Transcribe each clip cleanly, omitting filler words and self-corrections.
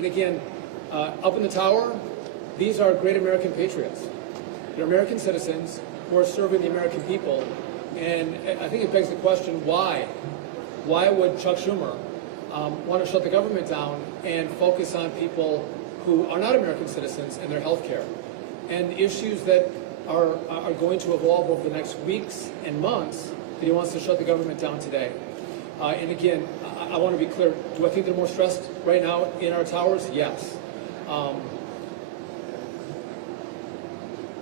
And again, up in the tower, these are great American patriots. They're American citizens who are serving the American people. And I think it begs the question, why? Why would Chuck Schumer want to shut the government down and focus on people who are not American citizens and their health care? And the issues that are going to evolve over the next weeks and months that he wants to shut the government down today. And again, I want to be clear, do I think they're more stressed right now in our towers? Yes.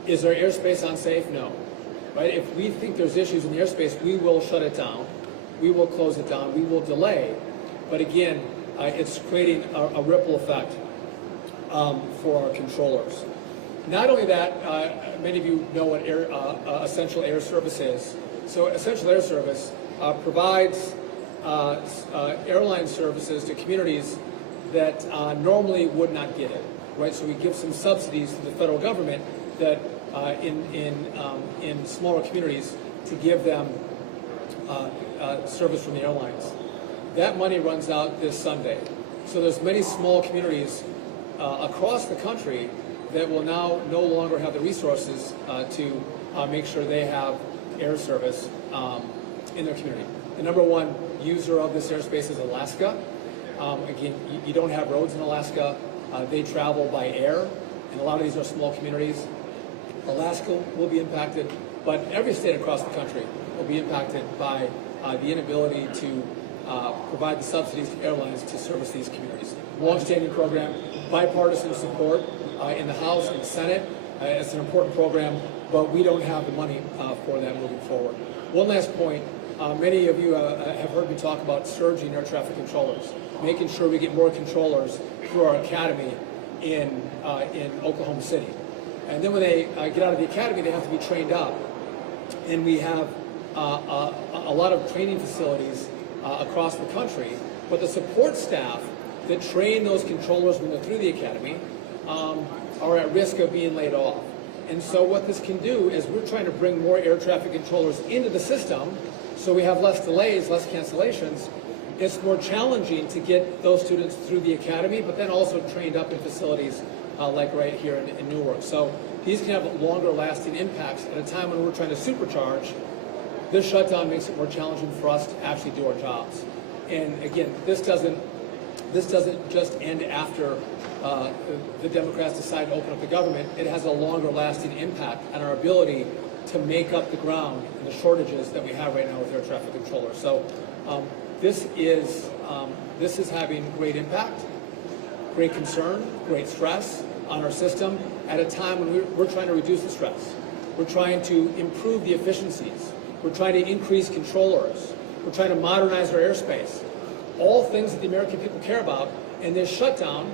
Is our airspace unsafe? No. Right? If we think there's issues in the airspace, we will shut it down. We will close it down. We will delay. But again, it's creating a ripple effect for our controllers. Not only that, many of you know what Essential Air Service is. So Essential Air Service provides airline services to communities that normally would not get it. Right? So we give some subsidies to the federal government that in smaller communities to give them service from the airlines. That money runs out this Sunday. So there's many small communities across the country that will now no longer have the resources to make sure they have air service in their community. The number one user of this airspace is Alaska. Again, you don't have roads in Alaska. They travel by air, and a lot of these are small communities. Alaska will be impacted, but every state across the country will be impacted by the inability to provide the subsidies to airlines to service these communities. Long-standing program, bipartisan support in the House and Senate. It's an important program, but we don't have the money for that moving forward. One last point. Many of you have heard me talk about surging air traffic controllers, making sure we get more controllers through our academy in Oklahoma City. And then when they get out of the academy, they have to be trained up. And we have a lot of training facilities across the country, but the support staff that train those controllers when they're through the academy are at risk of being laid off. And so what this can do is we're trying to bring more air traffic controllers into the system so we have less delays, less cancellations. It's more challenging to get those students through the academy, but then also trained up in facilities like right here in Newark. So these can have longer lasting impacts at a time when we're trying to supercharge. This shutdown makes it more challenging for us to actually do our jobs. And again, this doesn't just end after the Democrats decide to open up the government. It has a longer lasting impact on our ability to make up the ground and the shortages that we have right now with air traffic controllers. So this is having great impact, great concern, great stress on our system at a time when we're trying to reduce the stress. We're trying to improve the efficiencies. We're trying to increase controllers. We're trying to modernize our airspace. All things that the American people care about. And this shutdown,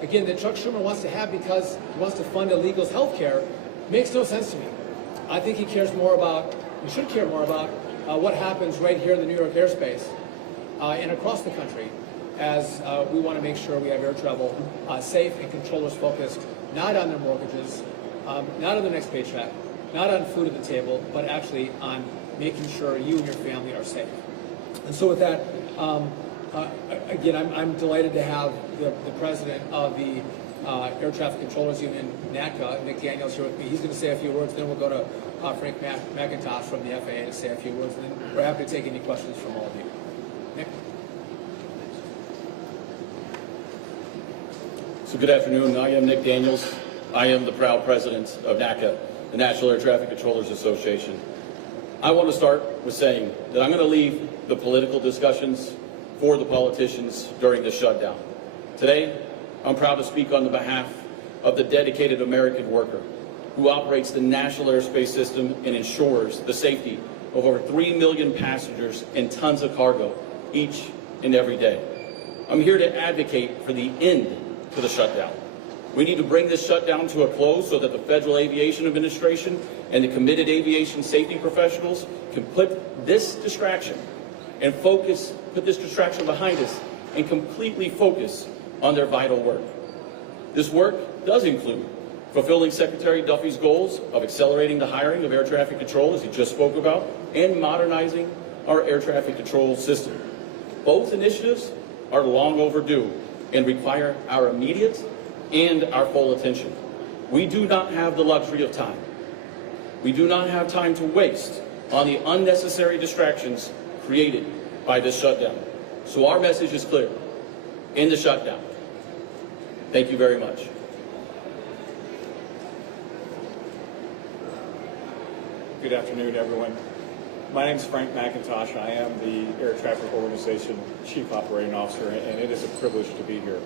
again, that Chuck Schumer wants to have because he wants to fund illegals' health care, makes no sense to me. I think he cares more about, we should care more about what happens right here in the New York airspace and across the country as we want to make sure we have air travel safe and controllers focused, not on their mortgages, not on their next paycheck, not on food at the table, but actually on making sure you and your family are safe. And so with that, again, I'm delighted to have the president of the Air Traffic Controllers Union, NACA, Nick Daniels, here with me. He's going to say a few words, then we'll go to Frank McIntosh from the FAA to say a few words, and then we're happy to take any questions from all of you. Nick? So good afternoon. I am Nick Daniels. I am the proud president of NACA, the National Air Traffic Controllers Association. I want to start with saying that I'm going to leave the political discussions for the politicians during this shutdown. Today, I'm proud to speak on the behalf of the dedicated American worker who operates the national airspace system and ensures the safety of over 3 million passengers and tons of cargo each and every day. I'm here to advocate for the end to the shutdown. We need to bring this shutdown to a close so that the Federal Aviation Administration and the committed aviation safety professionals can put this distraction and put this distraction behind us and completely focus on their vital work. This work does include fulfilling Secretary Duffy's goals of accelerating the hiring of air traffic control, as he just spoke about, and modernizing our air traffic control system. Both initiatives are long overdue, and require our immediate and our full attention. We do not have the luxury of time. We do not have time to waste on the unnecessary distractions created by this shutdown. So our message is clear. End the shutdown. Thank you very much. Good afternoon, everyone. My name is Frank McIntosh. I am the Air Traffic Organization Chief Operating Officer, and it is a privilege to be here.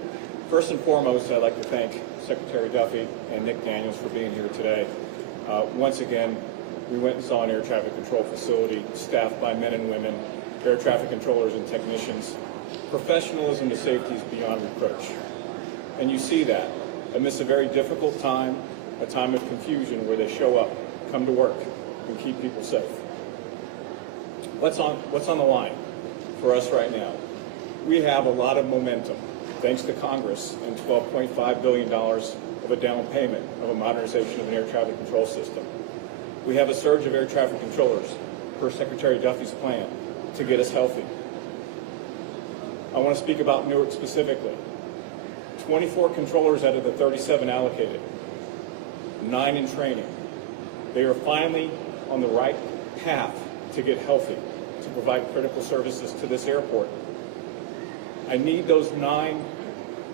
First and foremost, I'd like to thank Secretary Duffy and Nick Daniels for being here today. Once again, we went and saw an air traffic control facility staffed by men and women, air traffic controllers and technicians. Professionalism and safety is beyond reproach. And you see that amidst a very difficult time, a time of confusion where they show up, come to work, and keep people safe. What's on the line for us right now? We have a lot of momentum, thanks to Congress and $12.5 billion of a down payment of a modernization of an air traffic control system. We have a surge of air traffic controllers, per Secretary Duffy's plan, to get us healthy. I want to speak about Newark specifically. 24 controllers out of the 37 allocated, 9 in training. They are finally on the right path to get healthy, to provide critical services to this airport. I need those 9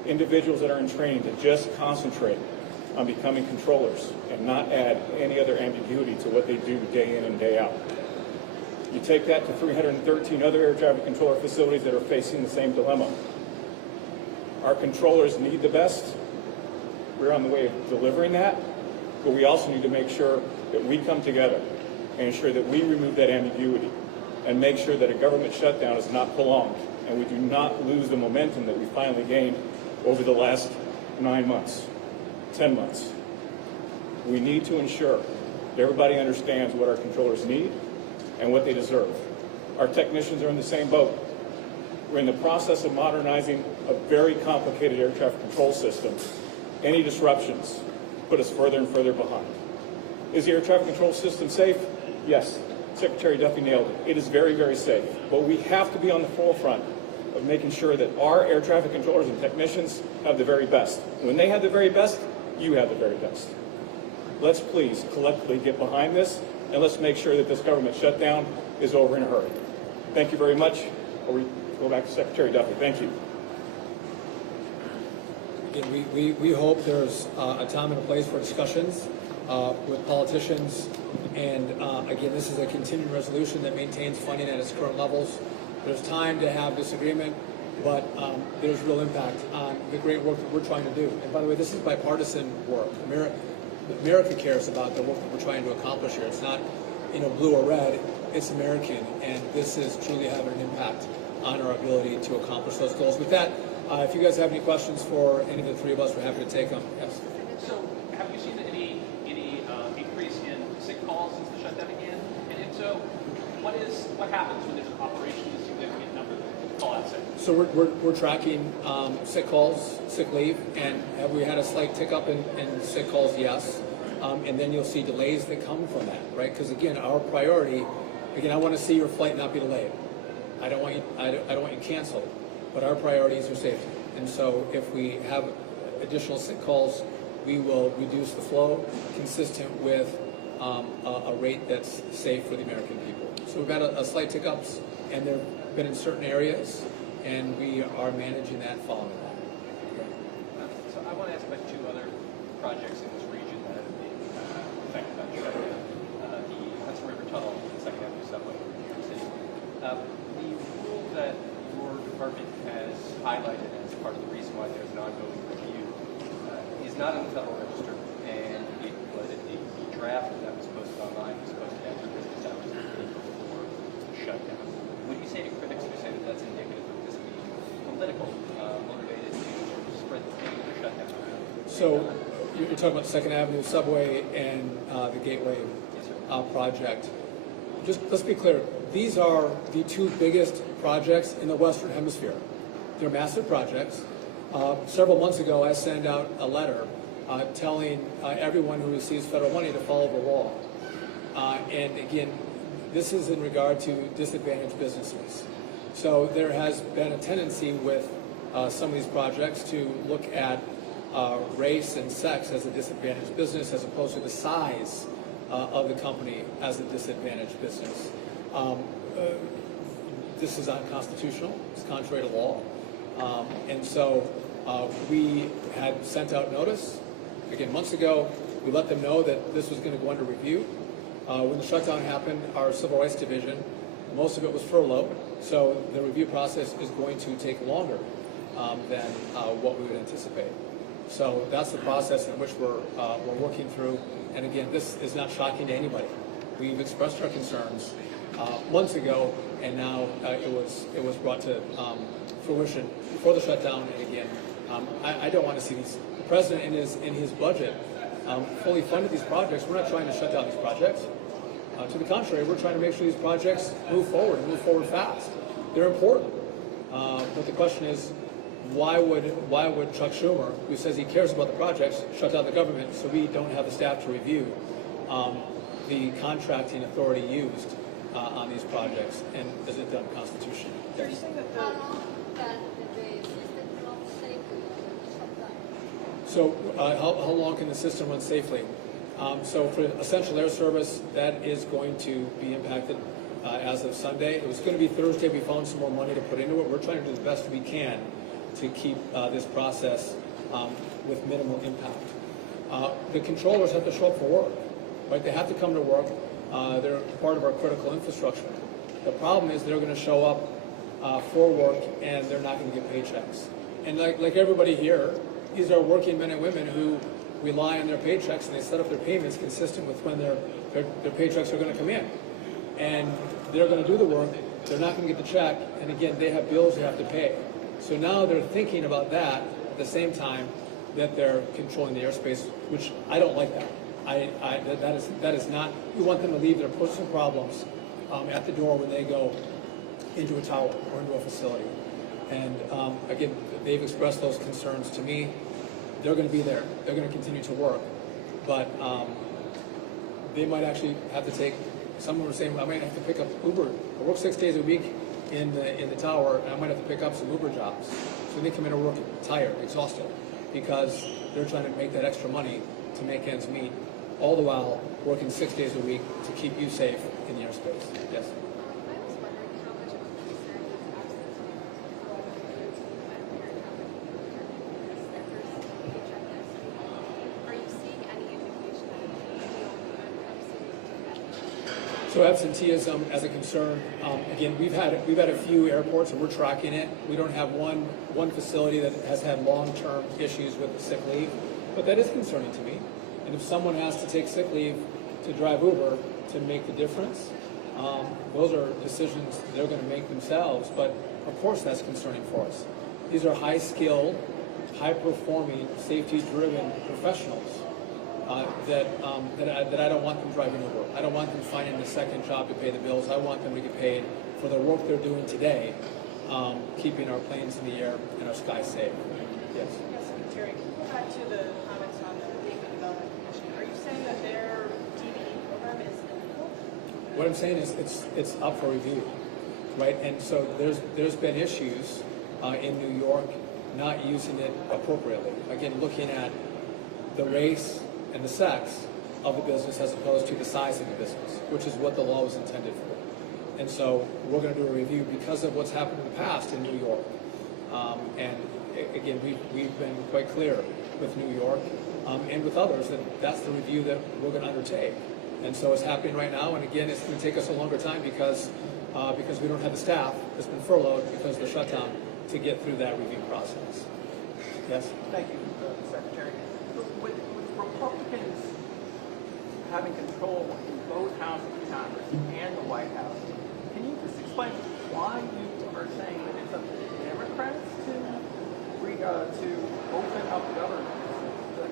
individuals that are in training to just concentrate on becoming controllers and not add any other ambiguity to what they do day in and day out. You take that to 313 other air traffic controller facilities that are facing the same dilemma. Our controllers need the best. We're on the way of delivering that, but we also need to make sure that we come together and ensure that we remove that ambiguity and make sure that a government shutdown is not prolonged and we do not lose the momentum that we finally gained over the last 9 months, 10 months. We need to ensure that everybody understands what our controllers need and what they deserve. Our technicians are in the same boat. We're in the process of modernizing a very complicated air traffic control system. Any disruptions put us further and further behind. Is the air traffic control system safe? Yes. Secretary Duffy nailed it. It is very, very safe. But we have to be on the forefront of making sure that our air traffic controllers and technicians have the very best. When they have the very best, you have the very best. Let's please collectively get behind this, and let's make sure that this government shutdown is over in a hurry. Thank you very much. We go back to Secretary Duffy. Thank you. Again, we hope there's a time and a place for discussions with politicians. And again, this is a continuing resolution that maintains funding at its current levels. There's time to have disagreement, but there's real impact on the great work that we're trying to do. And by the way, this is bipartisan work. America cares about the work that we're trying to accomplish here. It's not, blue or red. It's American, and this is truly having an impact on our ability to accomplish those goals. With that, if you guys have any questions for any of the three of us, we're happy to take them. Yes. So, have you seen any increase in sick calls since the shutdown began? And if so, what happens when there's an operationally significant number that call out sick? So we're tracking sick calls, sick leave, and have we had a slight tick up in sick calls? Yes. And then you'll see delays that come from that, right? Because again, our priority, I want to see your flight not be delayed. I don't want you canceled, but our priorities are safety. And so if we have additional sick calls, we will reduce the flow consistent with a rate that's safe for the American people. So we've had a slight tick ups, and they've been in certain areas, and we are managing that following that. So I want to ask about 2 other projects in this region that have been affected by the shutdown. The Hudson River Tunnel and the Second Avenue subway in New York City. The rule that your department has highlighted as part of the reason why there's an ongoing review is not in the Federal Register, and the draft that was posted online was posted after business hours before the shutdown. Would you say to critics who say that that's indicative of this being political, motivated to spread the pain of the shutdown? So you're talking about Second Avenue subway and the Gateway project. Just let's be clear. These are the 2 biggest projects in the Western Hemisphere. They're massive projects. Several months ago, I sent out a letter telling everyone who receives federal money to follow the law. And again, this is in regard to disadvantaged businesses. So there has been a tendency with some of these projects to look at race and sex as a disadvantaged business as opposed to the size of the company as a disadvantaged business. This is unconstitutional. It's contrary to law. And so we had sent out notice, again, months ago. We let them know that this was going to go under review. When the shutdown happened, our Civil Rights Division, most of it was furloughed, so the review process is going to take longer than what we would anticipate. So that's the process in which we're working through. And again, this is not shocking to anybody. We've expressed our concerns months ago, and now it was brought to fruition before the shutdown. And again, I don't want to see these. The president in his budget fully funded these projects. We're not trying to shut down these projects. To the contrary, we're trying to make sure these projects move forward fast. They're important. But the question is, why would Chuck Schumer, who says he cares about the projects, shut down the government so we don't have the staff to review the contracting authority used on these projects, and is it done constitutionally? Are you saying that How long that the system will safely shut down? So how long can the system run safely? So for essential air service, that is going to be impacted as of Sunday. It was going to be Thursday. We found some more money to put into it. We're trying to do the best we can to keep this process with minimal impact. The controllers have to show up for work, right? They have to come to work. They're part of our critical infrastructure. The problem is they're going to show up for work and they're not going to get paychecks. And like everybody here, these are working men and women who rely on their paychecks, and they set up their payments consistent with when their paychecks are going to come in. And they're going to do the work. They're not going to get the check. And again, they have bills they have to pay. So now they're thinking about that at the same time that they're controlling the airspace, which I don't like that. That is not. We want them to leave their personal problems at the door when they go into a tower or into a facility. And again, they've expressed those concerns to me. They're going to be there. They're going to continue to work, but they might actually have to take. Someone was saying, I might have to pick up Uber. I work 6 days a week in the tower, and I might have to pick up some Uber jobs. So they come in to work tired, exhausted, because they're trying to make that extra money to make ends meet, all the while working 6 days a week to keep you safe in the airspace. Yes. I was wondering how much of a concern this absence of are you seeing any indication that So absenteeism as a concern, again, we've had a few airports and we're tracking it. We don't have one facility that has had long-term issues with sick leave, but that is concerning to me. And if someone has to take sick leave to drive Uber to make the difference, those are decisions they're going to make themselves. But of course, that's concerning for us. These are high-skilled, high-performing, safety-driven professionals. That I don't want them driving Uber. I don't want them finding a second job to pay the bills. I want them to get paid for the work they're doing today, keeping our planes in the air and our skies safe. Yes. Yes, Secretary, can you go back to the comments on the Navy Development Commission? Are you saying that their DBE program is illegal? What I'm saying is it's up for review, right? And so there's been issues in New York not using it appropriately. Again, looking at the race and the sex of the business as opposed to the size of the business, which is what the law was intended for. And so we're going to do a review because of what's happened in the past in New York. And again, we've been quite clear with New York and with others that that's the review that we're going to undertake. And so it's happening right now. And again, it's going to take us a longer time because we don't have the staff that's been furloughed because of the shutdown to get through that review process. Yes? Thank you, Secretary. With Republicans having control in both houses of Congress and the White House, can you just explain why you are saying that it's up to the Democrats to open up government, the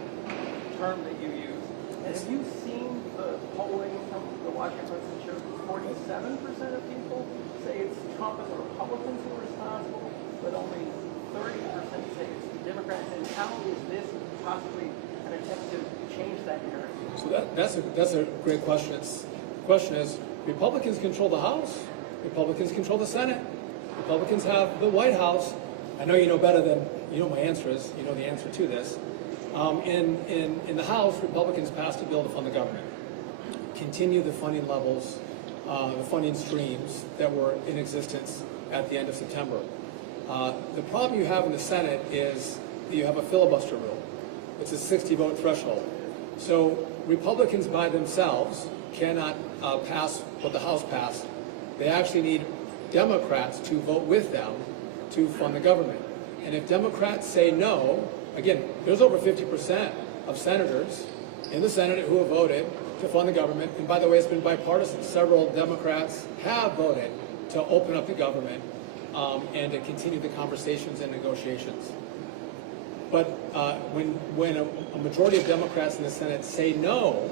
term that you use? And have you seen the polling from the Washington Post that shows 47% of people say it's Trump and the Republicans who are responsible, but only 30% say it's the Democrats? And how is this possibly an attempt to change that narrative? So that's a great question. The question is, Republicans control the House. Republicans control the Senate. Republicans have the White House. I know you know better than you know my answer is. You know the answer to this. In the House, Republicans passed a bill to fund the government, continue the funding levels, the funding streams that were in existence at the end of September. The problem you have in the Senate is that you have a filibuster rule. It's a 60-vote threshold. So Republicans by themselves cannot pass what the House passed. They actually need Democrats to vote with them to fund the government. And if Democrats say no, again, there's over 50% of senators in the Senate who have voted to fund the government. And by the way, it's been bipartisan. Several Democrats have voted to open up the government and to continue the conversations and negotiations. But when a majority of Democrats in the Senate say no,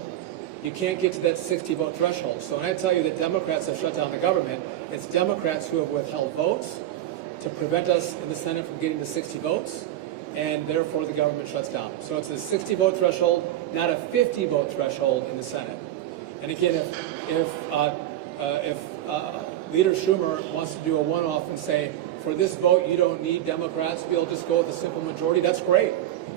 you can't get to that 60-vote threshold. So when I tell you that Democrats have shut down the government, it's Democrats who have withheld votes to prevent us in the Senate from getting to 60 votes, and therefore the government shuts down. So it's a 60-vote threshold, not a 50-vote threshold in the Senate. And again, if Leader Schumer wants to do a one-off and say, for this vote, you don't need Democrats, we'll just go with a simple majority, that's great.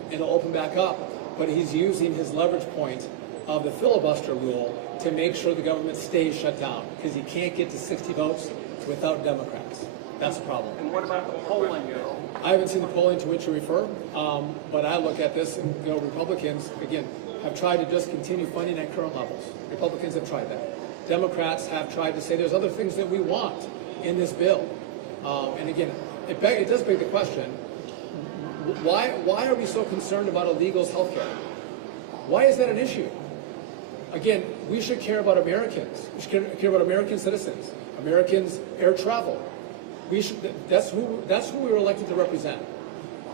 It'll open back up. But he's using his leverage point of the filibuster rule to make sure the government stays shut down, because he can't get to 60 votes without Democrats. That's a problem. And what about the polling, Bill? I haven't seen the polling to which you refer, but I look at this and, Republicans, again, have tried to just continue funding at current levels. Republicans have tried that. Democrats have tried to say there's other things that we want in this bill. And again, it does beg the question, why are we so concerned about illegals' health care? Why is that an issue? Again, we should care about Americans. We should care about American citizens, Americans' air travel. That's who we were elected to represent.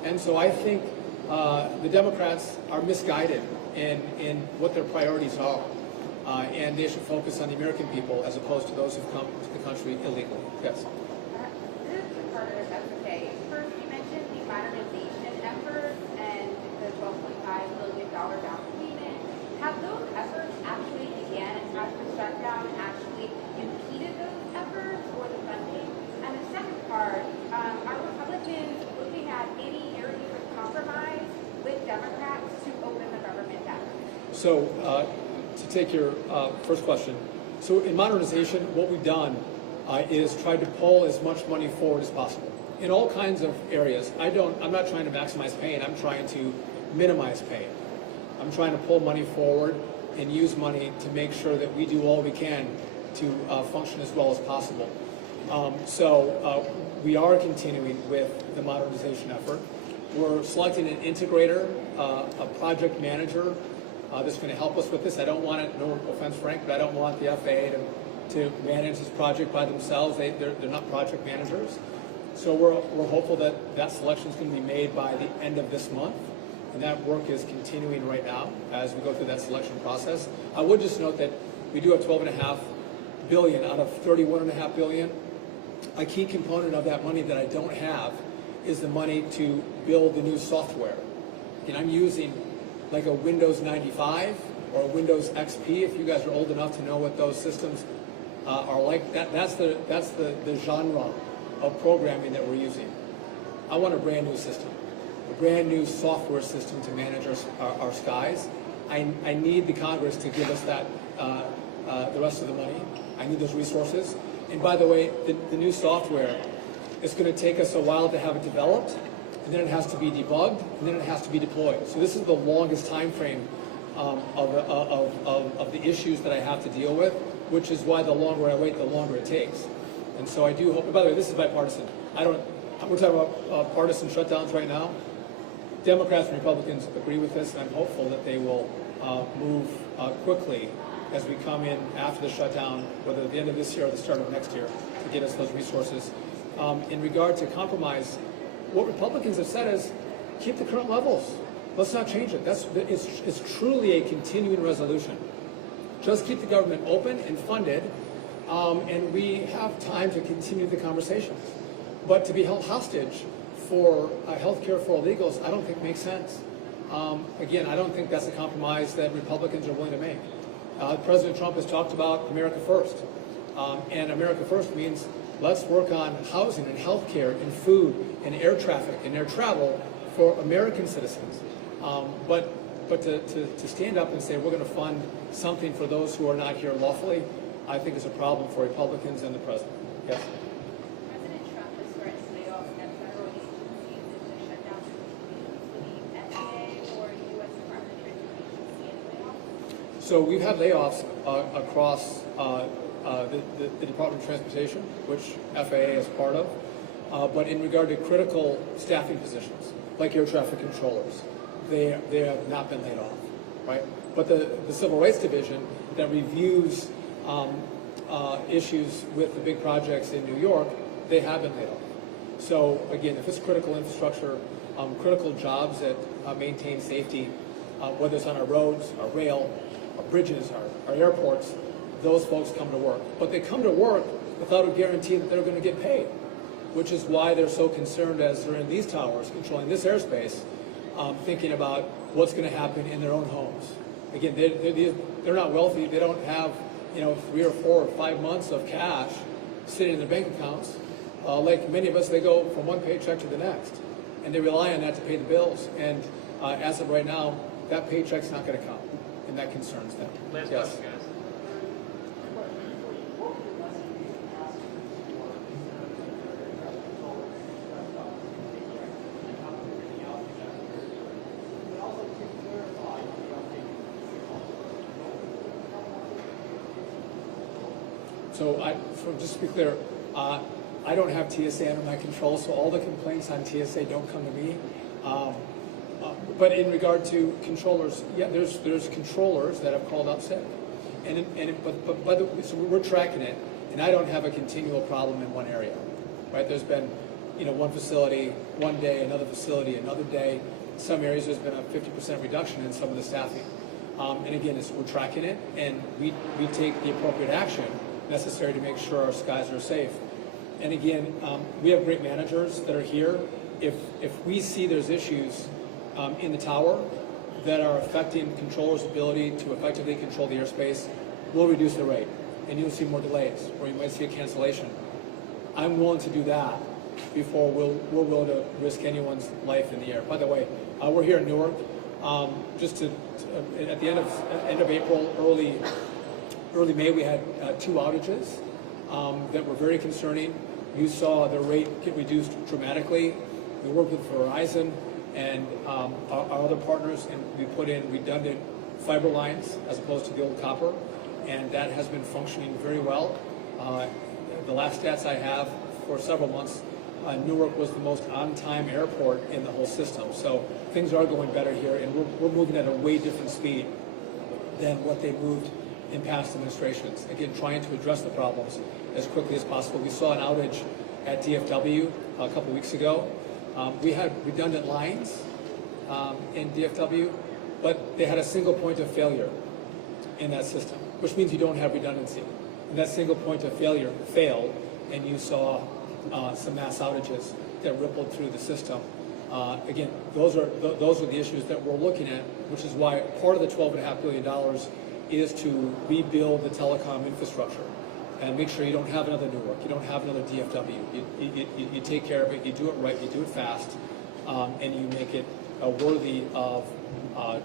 And so I think the Democrats are misguided in what their priorities are. And they should focus on the American people as opposed to those who've come to the country illegally. Yes. This is two-parter, if that's okay. First, you mentioned the modernization efforts and the $12.5 billion down payment. Have those efforts actually began and has the shutdown actually impeded those efforts or the funding? And the second part, are Republicans looking at any areas of compromise with Democrats to open the government up? So to take your first question, so in modernization, what we've done is tried to pull as much money forward as possible in all kinds of areas. I'm not trying to maximize pain. I'm trying to minimize pain. I'm trying to pull money forward and use money to make sure that we do all we can to function as well as possible. So we are continuing with the modernization effort. We're selecting an integrator, a project manager that's going to help us with this. I don't want it, no offense, Frank, but I don't want the FAA to manage this project by themselves. They're not project managers. So we're hopeful that that selection is going to be made by the end of this month. And that work is continuing right now as we go through that selection process. I would just note that we do have $12.5 billion out of $31.5 billion. A key component of that money that I don't have is the money to build the new software. And I'm using like a Windows 95 or a Windows XP, if you guys are old enough to know what those systems are like. That's the genre of programming that we're using. I want a brand new system, a brand new software system to manage our skies. I need the Congress to give us that, the rest of the money. I need those resources. And by the way, the new software, it's going to take us a while to have it developed, and then it has to be debugged, and then it has to be deployed. So this is the longest time frame of the issues that I have to deal with, which is why the longer I wait, the longer it takes. And so I do hope, and by the way, this is bipartisan. We're talking about partisan shutdowns right now. Democrats and Republicans agree with this, and I'm hopeful that they will move quickly as we come in after the shutdown, whether at the end of this year or the start of next year, to get us those resources. In regard to compromise, what Republicans have said is keep the current levels. Let's not change it. It's truly a continuing resolution. Just keep the government open and funded, and we have time to continue the conversations. But to be held hostage for health care for illegals, I don't think makes sense. Again, I don't think that's a compromise that Republicans are willing to make. President Trump has talked about America First. And America First means let's work on housing and health care and food and air traffic and air travel for American citizens. But to stand up and say we're going to fund something for those who are not here lawfully, I think is a problem for Republicans and the president. Yes. President Trump has threatened layoffs at federal agencies if the shutdown continues. Will the FAA or U.S. Department of Transportation see any layoffs? So we've had layoffs across the Department of Transportation, which FAA is part of. But in regard to critical staffing positions, like air traffic controllers, they have not been laid off, right? But the Civil Rights Division that reviews issues with the big projects in New York, they have been laid off. So again, if it's critical infrastructure, critical jobs that maintain safety, whether it's on our roads, our rail, our bridges, our airports, those folks come to work. But they come to work without a guarantee that they're going to get paid, which is why they're so concerned as they're in these towers, controlling this airspace, thinking about what's going to happen in their own homes. Again, they're not wealthy. They don't have 3 or 4 or 5 months of cash sitting in their bank accounts. Like many of us, they go from one paycheck to the next, and they rely on that to pay the bills. And as of right now, that paycheck's not going to come, and that concerns them. Last Yes. question, guys. So just to be clear, I don't have TSA under my control, so all the complaints on TSA don't come to me. But in regard to controllers, yeah, there's controllers that have called up sick, so we're tracking it, and I don't have a continual problem in one area, right? There's been, one facility one day, another facility another day. Some areas there's been a 50% reduction in some of the staffing, and again, we're tracking it, and we take the appropriate action necessary to make sure our skies are safe. And again, we have great managers that are here. If we see there's issues in the tower that are affecting controllers' ability to effectively control the airspace, we'll reduce the rate, and you'll see more delays, or you might see a cancellation. I'm willing to do that before we're willing to risk anyone's life in the air. By the way, we're here in Newark. At the end of April, early May, we had 2 outages that were very concerning. You saw the rate get reduced dramatically. We worked with Verizon and our other partners, and we put in redundant fiber lines as opposed to the old copper, and that has been functioning very well. The last stats I have for several months, Newark was the most on-time airport in the whole system. So things are going better here, and we're moving at a way different speed than what they moved in past administrations. Again, trying to address the problems as quickly as possible. We saw an outage at DFW a couple weeks ago. We had redundant lines in DFW, but they had a single point of failure in that system, which means you don't have redundancy. And that single point of failure failed, and you saw some mass outages that rippled through the system. Again, those are the issues that we're looking at, which is why part of the $12.5 billion is to rebuild the telecom infrastructure and make sure you don't have another Newark, you don't have another DFW. You take care of it, you do it right, you do it fast, and you make it worthy of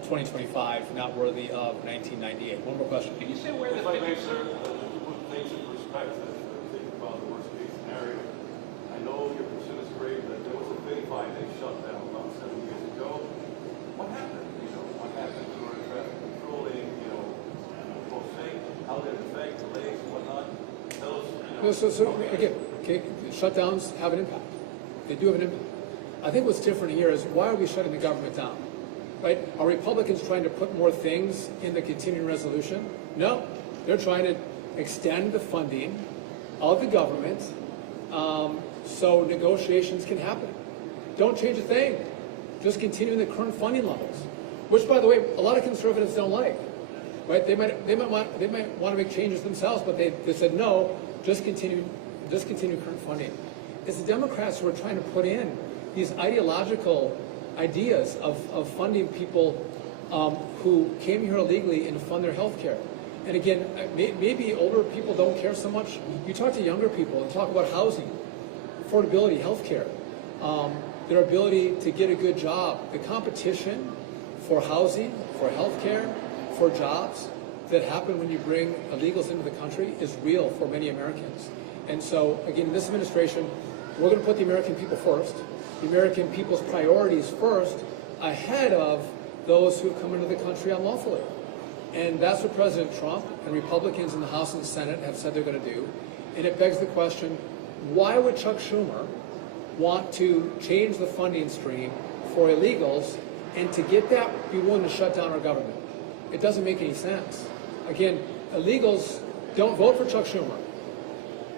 2025, not worthy of 1998. One more question. Can you say where the If I may, sir, to put things in perspective, think about the worst case scenario. I know your concern is great, but there was a 35-day shutdown about 7 years ago. What happened? What happened to our traffic controlling, how did it affect delays and whatnot? So again, okay, shutdowns have an impact. They do have an impact. I think what's different here is, why are we shutting the government down? Right? Are Republicans trying to put more things in the continuing resolution? No. They're trying to extend the funding of the government so negotiations can happen. Don't change a thing. Just continue the current funding levels, which, by the way, a lot of conservatives don't like. Right? They might want to make changes themselves, but they said no. Just continue current funding. It's the Democrats who are trying to put in these ideological ideas of funding people who came here illegally and fund their health care. And again, maybe older people don't care so much. You talk to younger people and talk about housing, affordability, health care. their ability to get a good job. The competition for housing, for healthcare, for jobs that happen when you bring illegals into the country is real for many Americans. And so, again, this administration, we're going to put the American people first, the American people's priorities first, ahead of those who come into the country unlawfully. And that's what President Trump and Republicans in the House and the Senate have said they're going to do. And it begs the question, why would Chuck Schumer want to change the funding stream for illegals and to get that be willing to shut down our government? It doesn't make any sense. Again, illegals don't vote for Chuck Schumer.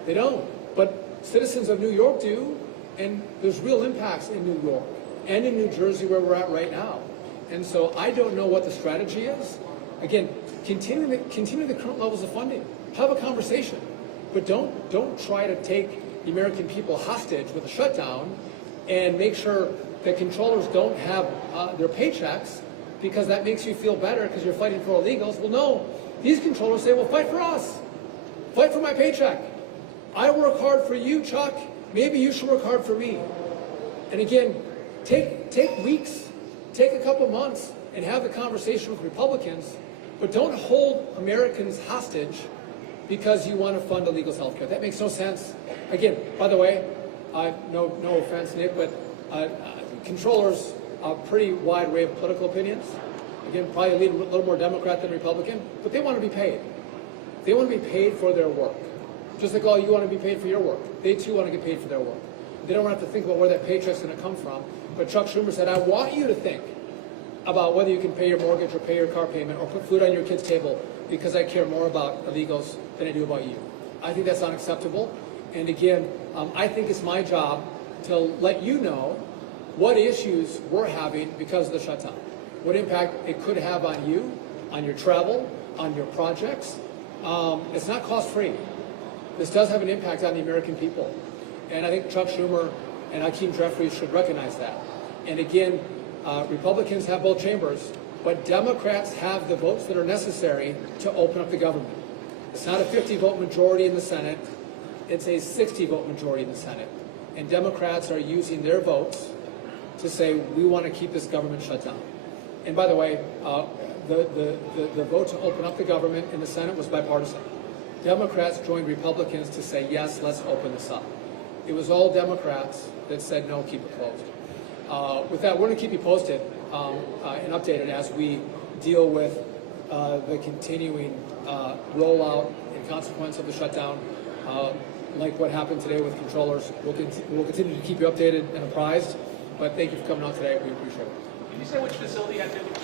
They don't. But citizens of New York do, and there's real impacts in New York and in New Jersey where we're at right now. And so I don't know what the strategy is. Again, continue the current levels of funding. Have a conversation. But don't try to take the American people hostage with a shutdown and make sure that controllers don't have their paychecks because that makes you feel better because you're fighting for illegals. Well, no. These controllers say, well, fight for us. Fight for my paycheck. I work hard for you, Chuck. Maybe you should work hard for me. And again, take weeks, take a couple months and have the conversation with Republicans, but don't hold Americans hostage because you want to fund illegals' health care. That makes no sense. Again, by the way, no offense, Nick, but controllers a pretty wide array of political opinions. Again, probably a little more Democrat than Republican, but they want to be paid. They want to be paid for their work. Just like all you want to be paid for your work. They too want to get paid for their work. They don't have to think about where that paycheck's going to come from. But Chuck Schumer said, I want you to think about whether you can pay your mortgage or pay your car payment or put food on your kid's table because I care more about illegals than I do about you. I think that's unacceptable. And again, I think it's my job to let you know what issues we're having because of the shutdown, what impact it could have on you, on your travel, on your projects. It's not cost-free. This does have an impact on the American people. And I think Chuck Schumer and Hakeem Jeffries should recognize that. And again, Republicans have both chambers, but Democrats have the votes that are necessary to open up the government. It's not a 50-vote majority in the Senate. It's a 60-vote majority in the Senate. And Democrats are using their votes to say, we want to keep this government shut down. And by the way, the vote to open up the government in the Senate was bipartisan. Democrats joined Republicans to say, yes, let's open this up. It was all Democrats that said, no, keep it closed. With that, we're going to keep you posted and updated as we deal with the continuing rollout and consequence of the shutdown. Like what happened today with controllers, we'll continue to keep you updated and apprised. But thank you for coming out today. We appreciate it. Can you say which facility had 50%